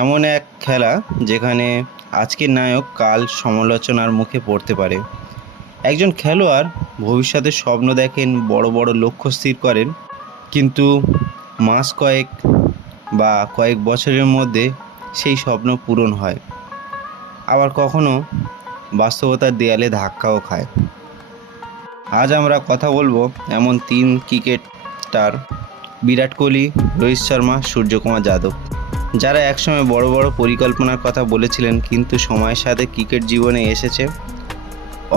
এমন এক খেলা যেখানে আজকের নায়ক কাল সমালোচনার মুখে পড়তে পারে। একজন খেলোয়াড় ভবিষ্যতের স্বপ্ন দেখেন, বড় বড় লক্ষ্য স্থির করেন, কিন্তু মাস কয়েক বা কয়েক বছরের মধ্যে সেই স্বপ্ন পূরণ হয়, আবার কখনো বাস্তবতার দেয়ালে ধাক্কাও খায়। আজ আমরা কথা বলবো এমন তিন ক্রিকেটার, বিরাট কোহলি, রোহিত শর্মা, সূর্যকুমার যাদব, যারা একসময় বড় বড় পরিকল্পনার কথা বলেছিলেন, কিন্তু সময়ের সাথে ক্রিকেট জীবনে এসেছে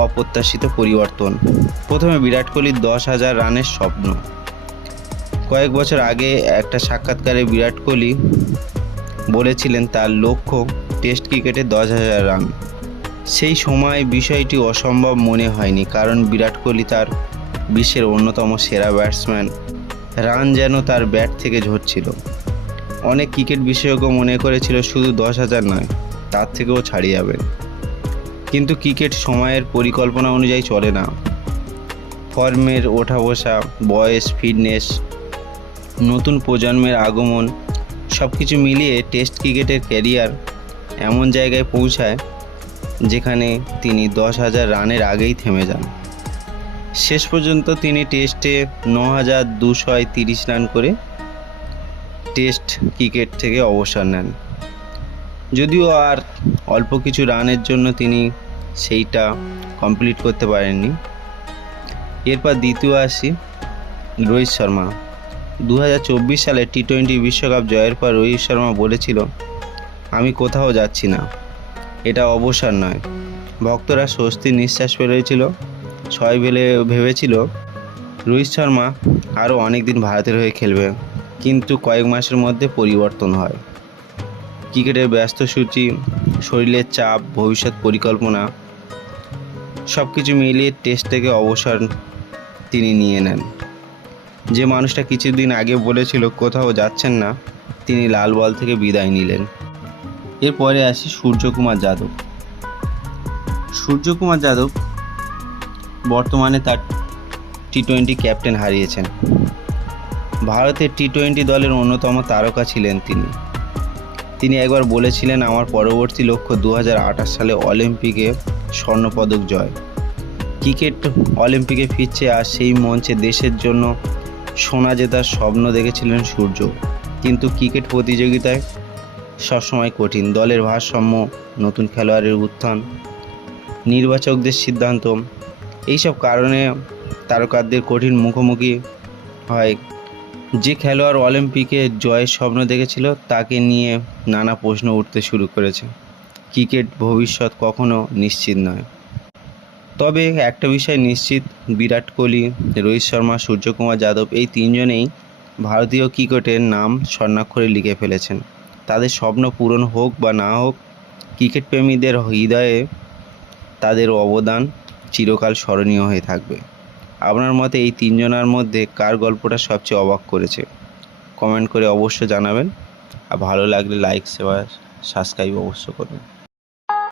অপ্রত্যাশিত পরিবর্তন। প্রথমে বিরাট কোহলির 10,000 রানের স্বপ্ন। কয়েক বছর আগে একটা সাক্ষাৎকারে বিরাট কোহলি বলেছিলেন তার লক্ষ্য টেস্ট ক্রিকেটে 10,000 রান। সেই সময় বিষয়টি অসম্ভব মনে হয়নি, কারণ বিরাট কোহলি তার বিশ্বের অন্যতম সেরা ব্যাটসম্যান। রান যেন তার ব্যাট থেকে ঝরছিল। অনেক ক্রিকেট বিশেষজ্ঞ মনে করেছিল শুধু 10,000 নয়, তার থেকেও ছাড়িয়ে যাবে। কিন্তু ক্রিকেট সময়ের পরিকল্পনা অনুযায়ী চলে না। ফর্মের ওঠা বসা, বয়স, ফিটনেস, নতুন প্রজন্মের আগমন, সব কিছু মিলিয়ে টেস্ট ক্রিকেটের ক্যারিয়ার এমন জায়গায় পৌঁছায় যেখানে তিনি 10,000 রানের আগেই থেমে যান। শেষ পর্যন্ত তিনি টেস্টে 9,230 রান করে টেস্ট ক্রিকেট থেকে অবসর নেন। যদিও আর অল্প কিছু রানের জন্য তিনি সেইটা কমপ্লিট করতে পারেননি। এরপর দ্বিতীয় আসি রোহিত শর্মা। 2024 সালে টি-20 বিশ্বকাপ জয়ের পর রোহিত শর্মা বলেছিল, আমি কোথাও যাচ্ছি না, এটা অবসর নয়। ভক্তরা স্বস্তির নিঃশ্বাস ফেলেছিল। সবাই ভেবেছিল রোহিত শর্মা আরও অনেক দিন ভারতের হয়ে খেলবে, কিন্তু কয়েক মাসের মধ্যে পরিবর্তন হয়। ক্রিকেটের ব্যস্ত সূচি, শরীরের চাপ, ভবিষ্যৎ পরিকল্পনা সব কিছু মিলিয়ে টেস্ট থেকে অবসর তিনি নিয়ে নেন। যে মানুষটা কিছুদিন আগে বলেছিল কোথাও যাচ্ছেন না, তিনি লাল বল থেকে বিদায় নিলেন। এরপরে আসি সূর্যকুমার যাদব। সূর্যকুমার যাদব বর্তমানে তার টি-20 ক্যাপ্টেন হারিয়েছেন। ভারতের টি-20 দলের অন্যতম তারকা ছিলেন তিনি একবার বলেছিলেন, আমার পরবর্তী লক্ষ্য 2028 সালে অলিম্পিকে স্বর্ণপদক জয়। ক্রিকেট অলিম্পিকে ফিরছে, আর সেই মঞ্চে দেশের জন্য সোনা জেতার স্বপ্ন দেখেছিলেন সূর্য। কিন্তু ক্রিকেট প্রতিযোগিতায় সবসময় কঠিন। দলের ভারসাম্য, নতুন খেলোয়াড়ের উত্থান, নির্বাচকদের সিদ্ধান্ত, এইসব কারণে তারকাদের কঠিন মুখোমুখি হয়। যে খেলোয়াড় অলিম্পিকে জয়ের স্বপ্ন দেখেছিল, তাকে নিয়ে নানা প্রশ্ন উঠতে শুরু করেছে। ক্রিকেট ভবিষ্যৎ কখনো নিশ্চিত নয়। তবে একটা বিষয় নিশ্চিত, বিরাট কোহলি, রোহিত শর্মা, সূর্যকুমার যাদব এই তিনজনেই ভারতীয় ক্রিকেটের নাম স্বর্ণাক্ষরে লিখে ফেলেছেন। তাদের স্বপ্ন পূরণ হোক বা না হোক, ক্রিকেট প্রেমীদের হৃদয়ে তাদের অবদান চিরকাল স্মরণীয় হয়ে থাকবে। আপনার মতে এই তিনজনের মধ্যে কার গল্পটা সবচেয়ে অবাক করেছে? কমেন্ট করে অবশ্য জানাবেন। আর ভালো লাগলে লাইক, শেয়ার, সাবস্ক্রাইব অবশ্য করবেন।